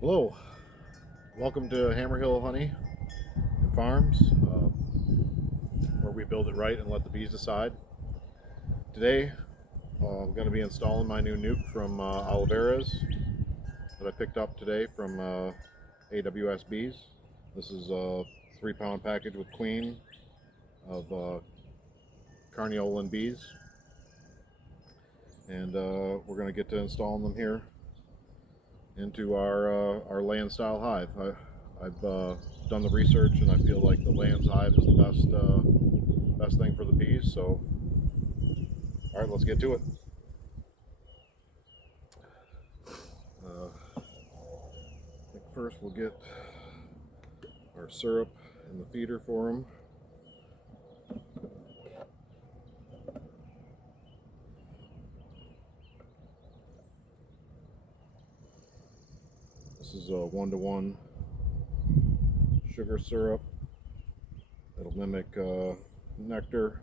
Hello, welcome to Hammer Hill Honey and Farms, where we build it right and let the bees decide. Today, I'm going to be installing my new nuke from Oliveras that I picked up today from AWS Bees. This is a 3-pound package with queen of Carniolan bees, and we're going to get to installing them here into our Layens style hive. I've done the research, and I feel like the Layens hive is the best thing for the bees. So, all right, let's get to it. I think first we'll get our syrup in the feeder for them. This is a 1-to-1 sugar syrup. It'll mimic nectar.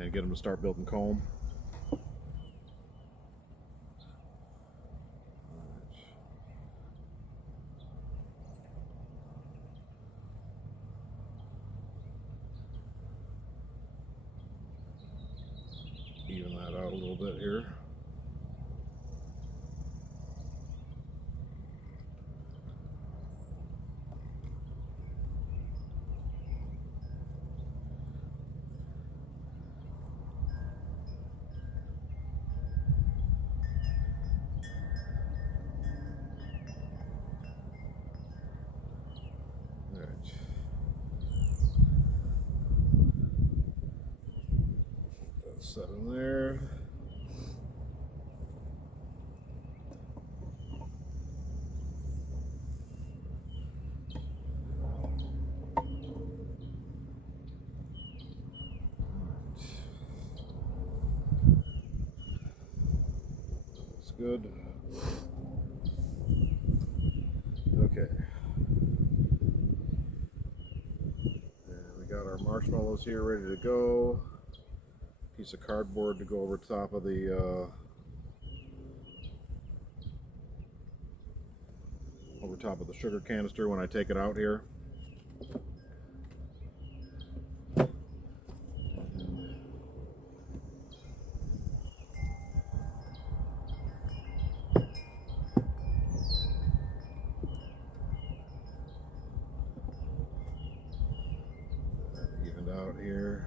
And get them to start building comb. Even that out a little bit here. All right. That's set in there. That's good. Okay. And we got our marshmallows here ready to go. Piece of cardboard to go over top of the sugar canister when I take it out here. Evened out here.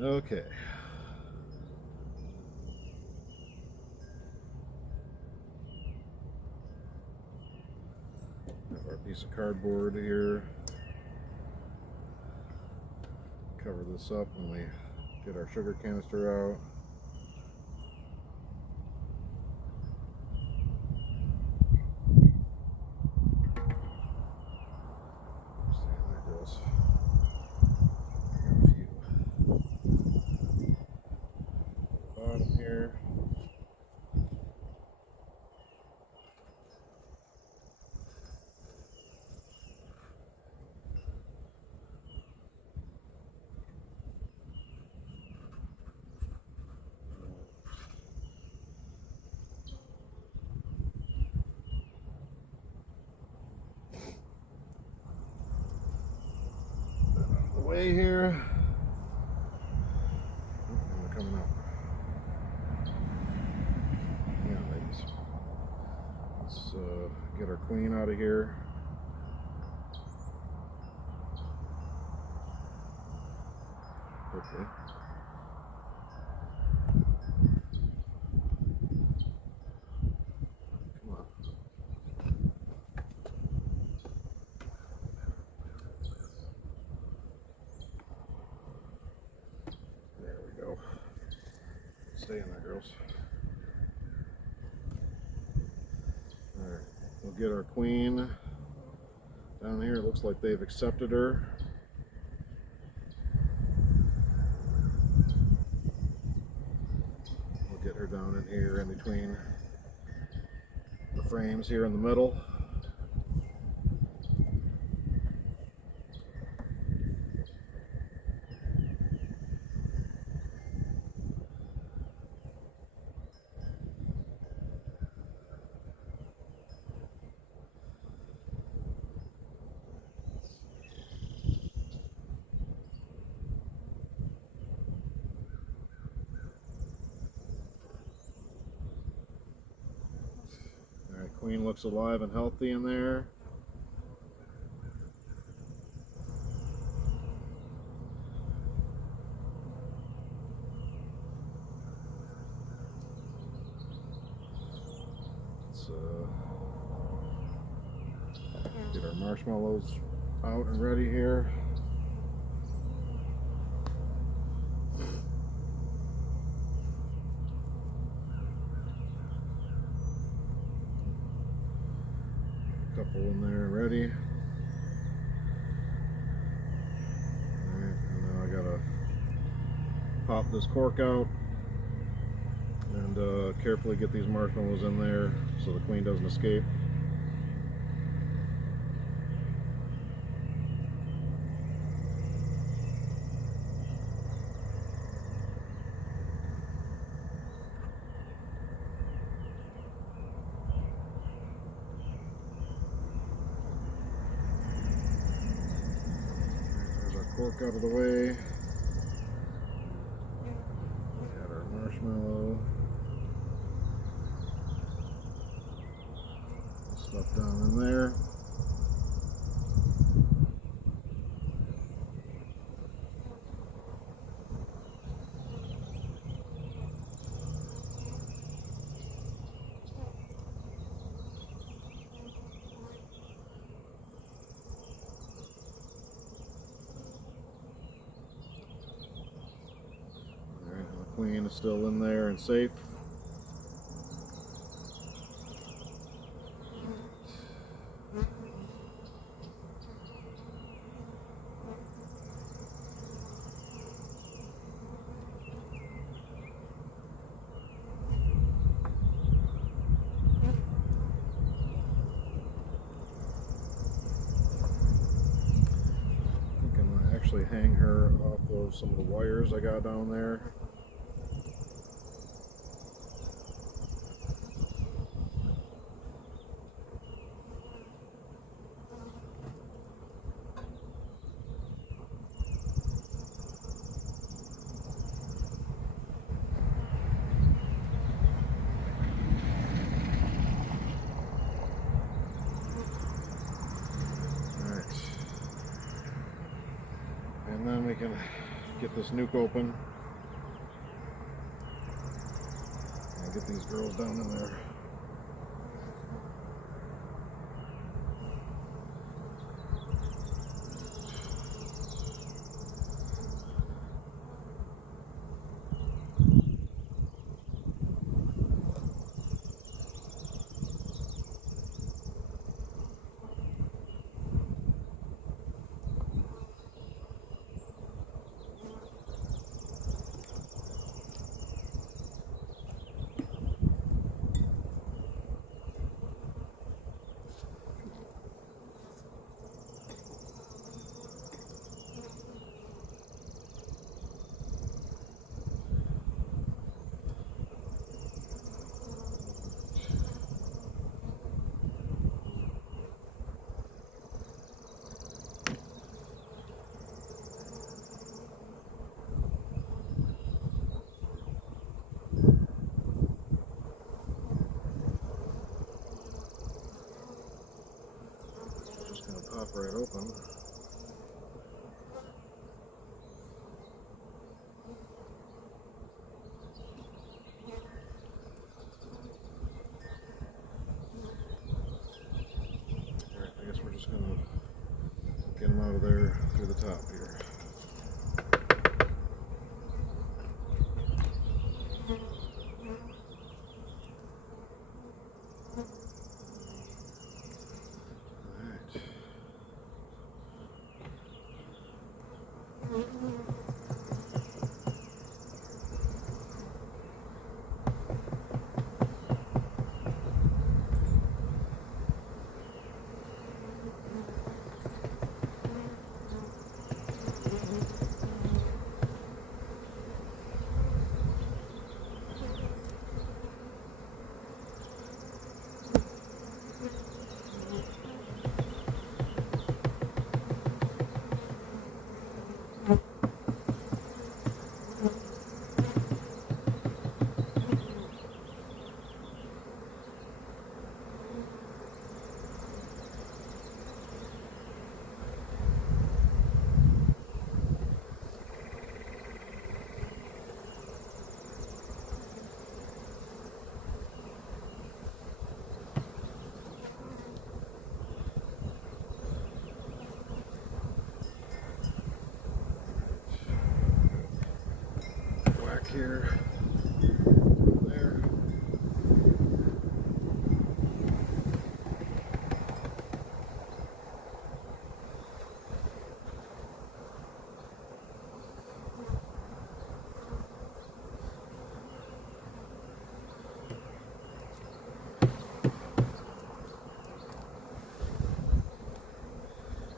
Okay. Have our piece of cardboard here. Cover this up when we get our sugar canister out. There goes. Got a few bottom here. Way here. Oh, they're coming out. Yeah, ladies. Let's get our queen out of here. Hopefully. Come on. There we go. Stay in there, girls. Alright, we'll get our queen Down here, it looks like they've accepted her. We'll get her down in here in between the frames here in the middle. Queen looks alive and healthy in there. Let's get our marshmallows out and ready here. Couple in there ready. Alright, and now I gotta pop this cork out and carefully get these marshmallows in there so the queen doesn't escape. Cork out of the way. Got our marshmallow. Stuff down in there. Queen is still in there and safe. I think I'm going to actually hang her off of some of the wires I got down there. And then we can get this nuke open and get these girls down in there. Pop right open. Alright, I guess we're just going to get them out of there through the top here. here. There.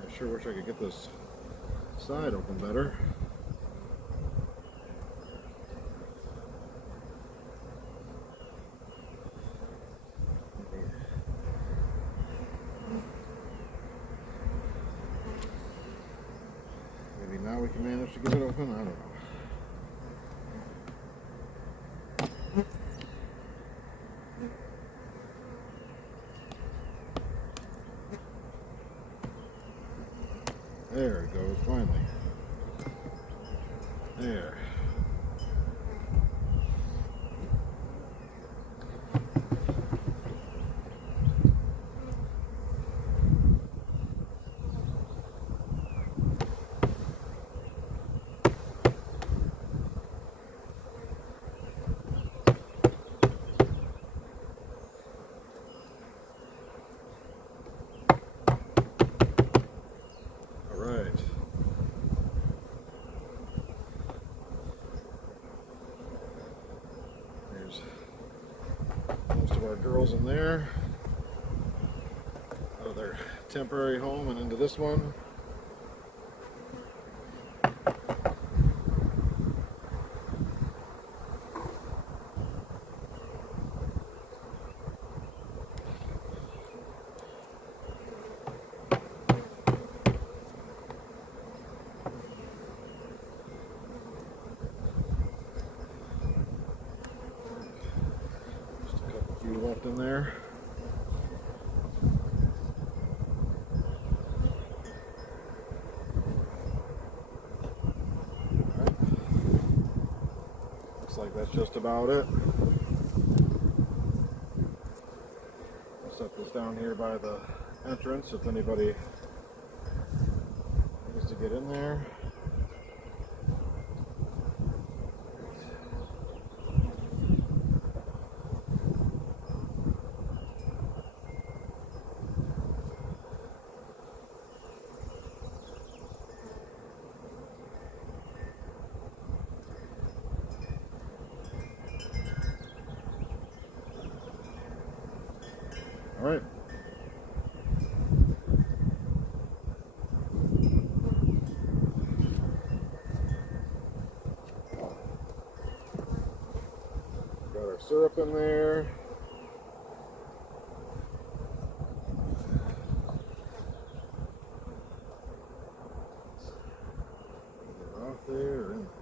I sure wish I could get this side open better. Maybe now we can manage to get it open. I don't know. There it goes, finally. There. Most of our girls in there, out of their temporary home and into this one. Left in there. Right. Looks like that's just about it. I'll set this down here by the entrance if anybody needs to get in there. All right. Got our syrup in there. Get it off there or in there.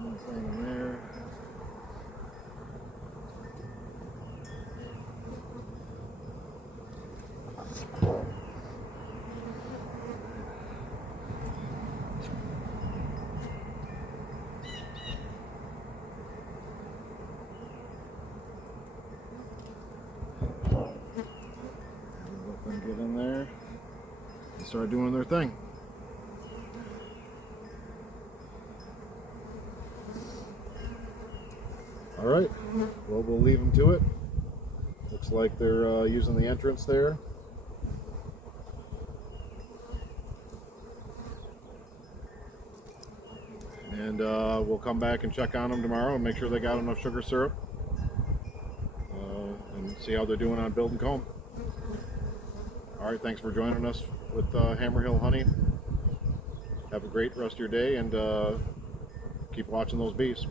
Anything in there. Let them get in there and start doing their thing. All right, well, we'll leave them to it. Looks like they're using the entrance there. And we'll come back and check on them tomorrow and make sure they got enough sugar syrup and see how they're doing on building comb. All right, thanks for joining us with Hammer Hill Honey. Have a great rest of your day and keep watching those bees.